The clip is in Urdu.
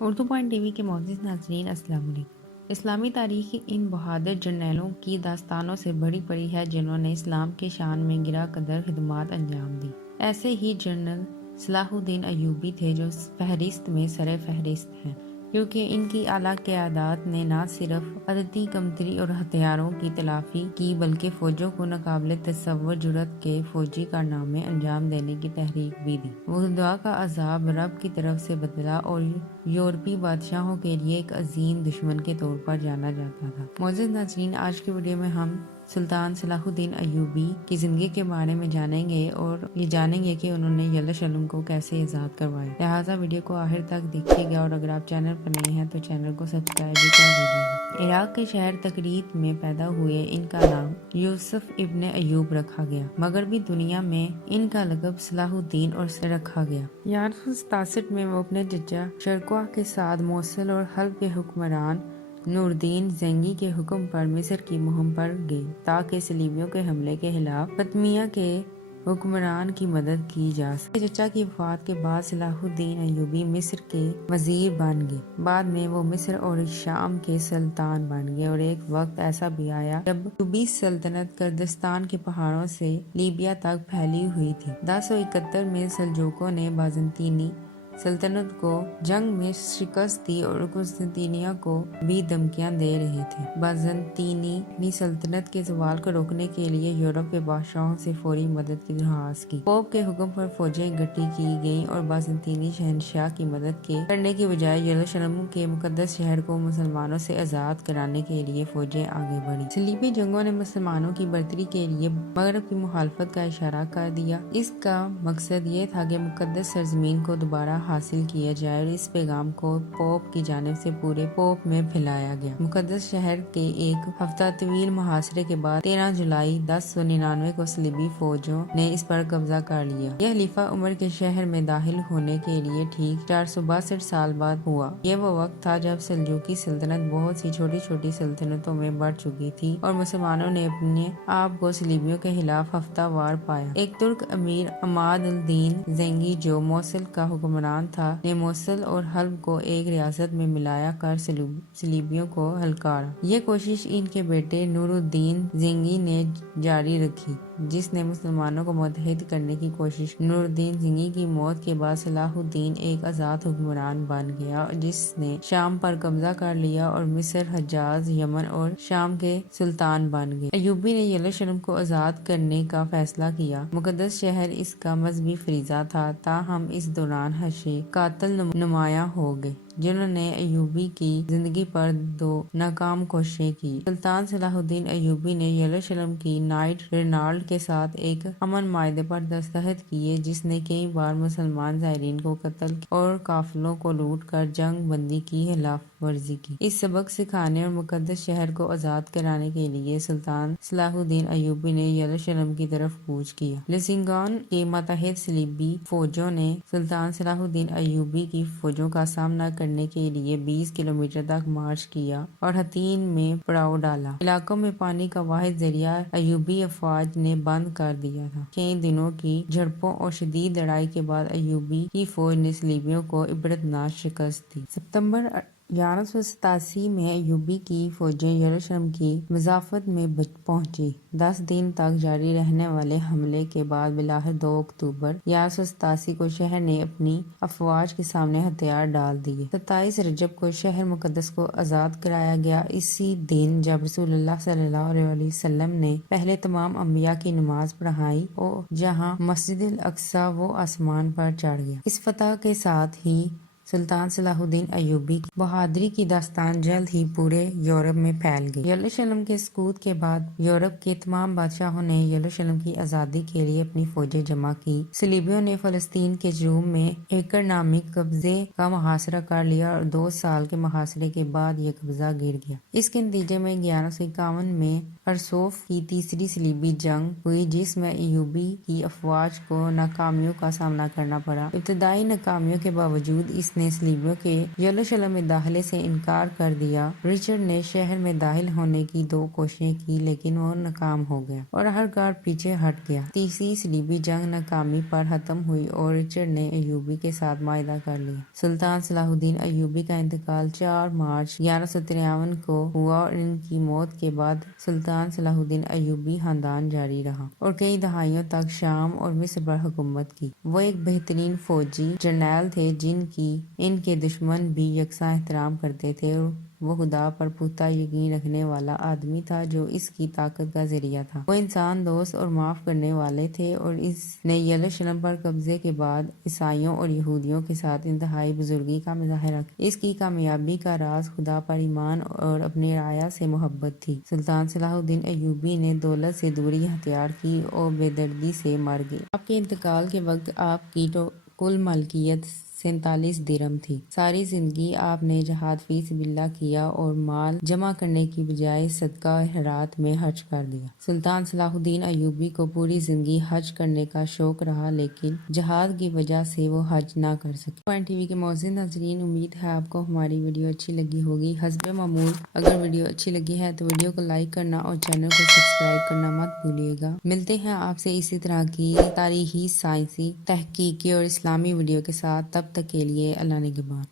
اردو پوائنٹ ٹی وی کے معزز ناظرین السلام علیکم۔ اسلامی تاریخ ان بہادر جرنیلوں کی داستانوں سے بھری پڑی ہے جنہوں نے اسلام کے شان میں گرا قدر خدمات انجام دی۔ ایسے ہی جنرل صلاح الدین ایوبی تھے جو فہرست میں سر فہرست ہیں، کیونکہ ان کی اعلیٰ قیادت نے نہ صرف عددی کمتری اور ہتھیاروں کی تلافی کی بلکہ فوجوں کو ناقابل تصور جرأت کے فوجی کارنامے انجام دینے کی تحریک بھی دی۔ وہ خدا کا عذاب رب کی طرف سے بدلہ اور یورپی بادشاہوں کے لیے ایک عظیم دشمن کے طور پر جانا جاتا تھا۔ معزز ناظرین، آج کی ویڈیو میں ہم سلطان صلاح الدین ایوبی کی زندگی کے بارے میں جانیں گے اور یہ جانیں گے کہ انہوں نے یروشلم کو کیسے آزاد کروایا۔ لہٰذا ویڈیو کو آخر تک دیکھیے گا، اور اگر آپ چینل پر نئے ہیں تو چینل کو سبسکرائب بھی کر دیجیے گا۔ عراق کے شہر تکریت میں پیدا ہوئے ان کا نام یوسف ابن ایوب رکھا گیا۔ مغربی دنیا میں ان کا لقب صلاح الدین اور رکھا گیا۔ 1167 میں وہ اپنے چچا شرقہ کے ساتھ موصل اور حلب کے حکمران نور الدین زنگی کے حکم پر مصر کی مہم پر گئے تاکہ صلیبیوں کے حملے کے خلاف فاطمیہ کے حکمران کی مدد کی جا سکے۔ چچا کی وفات کے بعد صلاح الدین ایوبی مصر کے وزیر بن گئے۔ بعد میں وہ مصر اور شام کے سلطان بن گئے، اور ایک وقت ایسا بھی آیا جب ایوبی سلطنت کردستان کے پہاڑوں سے لیبیا تک پھیلی ہوئی تھی۔ 1071 میں سلجوقیوں نے بازنطینی سلطنت کو جنگ میں شکست دی اور قسطنطنیہ کو بھی دھمکیاں دے رہے تھے۔ بازنطینی سلطنت کے زوال کو روکنے کے لیے یورپ کے بادشاہوں سے فوری مدد کی درخواست کی۔ پوپ کے حکم پر فوجیں اکٹھی کی گئیں اور بازنطینی شہنشاہ کی مدد کرنے کی بجائے یروشلم کے مقدس شہر کو مسلمانوں سے آزاد کرانے کے لیے فوجیں آگے بڑھیں۔ صلیبی جنگوں نے مسلمانوں کی برتری کے لیے مغرب کی مخالفت کا اشارہ کر دیا۔ اس کا مقصد یہ تھا کہ مقدس سرزمین کو دوبارہ حاصل کیا جائے، اور اس پیغام کو پوپ کی جانب سے پورے پوپ میں پھیلایا گیا۔ مقدس شہر کے ایک ہفتہ طویل محاصرے کے بعد 13 جولائی 1099 کو صلیبی فوجوں نے اس پر قبضہ کر لیا۔ یہ خلیفہ عمر کے شہر میں داخل ہونے کے لیے ٹھیک 462 سال بعد ہوا۔ یہ وہ وقت تھا جب سلجوقی سلطنت بہت سی چھوٹی چھوٹی سلطنتوں میں بڑھ چکی تھی، اور مسلمانوں نے اپنے آپ کو صلیبیوں کے خلاف ہفتہ وار پایا۔ ایک ترک امیر عماد الدین زنگی جو موصل کا حکمران تھا نے موصل اور حلب کو ایک ریاست میں ملایا کر صلیبیوں کو ہلکارا۔ یہ کوشش ان کے بیٹے نور الدین زنگی نے جاری رکھی، جس نے مسلمانوں کو متحد کرنے کی کوشش کی۔ نور الدین زنگی کی موت کے بعد صلاح الدین ایک آزاد حکمران بن گیا جس نے شام پر قبضہ کر لیا اور مصر، حجاز، یمن اور شام کے سلطان بن گئے۔ ایوبی نے یروشلم کو آزاد کرنے کا فیصلہ کیا۔ مقدس شہر اس کا مذہبی فریضہ تھا، تاہم اس دوران حشے قاتل نمایاں ہو گئے جنہوں نے ایوبی کی زندگی پر 2 ناکام کوششیں کی۔ سلطان صلاح الدین ایوبی نے یروشلم کی نائٹ رینالڈ کے ساتھ ایک امن معاہدے پر دستخط کیے، جس نے کئی بار مسلمان زائرین کو قتل اور قافلوں کو لوٹ کر جنگ بندی کی خلاف ورزی کی۔ اس سبق سکھانے اور مقدس شہر کو آزاد کرانے کے لیے سلطان صلاح الدین ایوبی نے یروشلم کی طرف کوچ کیا۔ لسنگان کے متحد صلیبی فوجوں نے سلطان صلاح الدین ایوبی کی فوجوں کا سامنا کرنے کے لیے 20 کلومیٹر تک مارچ کیا اور حطین میں پڑاؤ ڈالا۔ علاقوں میں پانی کا واحد ذریعہ ایوبی افواج نے بند کر دیا تھا۔ کئی دنوں کی جھڑپوں اور شدید لڑائی کے بعد ایوبی کی فوج نے صلیبیوں کو عبرتناک شکست دی۔ ستمبر 1187 میں ایوبی کی فوجیں یروشلم کی مضافت میں پہنچی۔ 10 دن تک جاری رہنے والے حملے کے بعد بالآخر 2 اکتوبر 1187 کو شہر نے اپنی افواج کے سامنے ہتھیار ڈال دیے۔ 27 رجب کو شہر مقدس کو آزاد کرایا گیا، اسی دن جب رسول اللہ صلی اللہ علیہ وسلم نے پہلے تمام انبیاء کی نماز پڑھائی اور جہاں مسجد الاقصیٰ وہ آسمان پر چڑھ گیا۔ اس فتح کے ساتھ ہی سلطان صلاح الدین ایوبی کی بہادری کی داستان جلد ہی پورے یورپ میں پھیل گئی۔ یروشلم کے سقوط کے بعد یورپ کے تمام بادشاہوں نے یروشلم کی آزادی کے لیے اپنی فوجیں جمع کی۔ صلیبیوں نے فلسطین کے جنوب میں ایکڑ نامی قبضے کا محاصرہ کر لیا، اور 2 سال کے محاصرے کے بعد یہ قبضہ گر گیا۔ اس کے نتیجے میں 1151 میں ارسوف کی تیسری صلیبی جنگ ہوئی، جس میں ایوبی کی افواج کو ناکامیوں کا سامنا کرنا پڑا۔ ابتدائی ناکامیوں کے باوجود اس نے صلیبیوں کے یروشلم میں داخلے سے انکار کر دیا۔ رچرڈ نے شہر میں داخل ہونے کی 2 کوششیں کی لیکن وہ ناکام ہو گیا اور آخرکار پیچھے ہٹ گیا۔ تیسری صلیبی جنگ ناکامی پر ختم ہوئی اور رچرڈ نے ایوبی کے ساتھ معاہدہ کر لیا۔ سلطان صلاح الدین ایوبی کا انتقال 4 مارچ 1153 کو ہوا اور ان کی موت کے بعد سلطان صلاح الدین ایوبی خاندان جاری رہا اور کئی دہائیوں تک شام اور مصر پر حکومت کی۔ وہ ایک بہترین فوجی جرنیل تھے جن کی ان کے دشمن بھی یکساں احترام کرتے تھے اور وہ خدا پر پختہ یقین رکھنے والا آدمی تھا جو اس کی طاقت کا ذریعہ تھا۔ وہ انسان دوست اور معاف کرنے والے تھے اور اس نے یروشلم پر قبضے کے بعد عیسائیوں اور یہودیوں کے ساتھ انتہائی بزرگی کا مظاہرہ کیا۔ اس کی کامیابی کا راز خدا پر ایمان اور اپنی رعایا سے محبت تھی۔ سلطان صلاح الدین ایوبی نے دولت سے دوری اختیار کی اور بے دردی سے مر گئے۔ آپ کے انتقال کے وقت آپ کی کل ملکیت 47 درہم تھی۔ ساری زندگی آپ نے جہاد فی سبیل اللہ کیا اور مال جمع کرنے کی بجائے صدقہ خیرات میں خرچ کر دیا۔ سلطان صلاح الدین ایوبی کو پوری زندگی حج کرنے کا شوق رہا لیکن جہاد کی وجہ سے وہ حج نہ کر سکے۔ پوائنٹ ٹی وی کے معزز ناظرین، امید ہے آپ کو ہماری ویڈیو اچھی لگی ہوگی۔ حسب معمول اگر ویڈیو اچھی لگی ہے تو ویڈیو کو لائک کرنا اور چینل کو سبسکرائب کرنا مت بھولیے گا۔ ملتے ہیں آپ سے اسی طرح کی تاریخی، سائنسی، تحقیقی اور اسلامی ویڈیو کے ساتھ۔ تب تک کے لیے اللہ نگہبان۔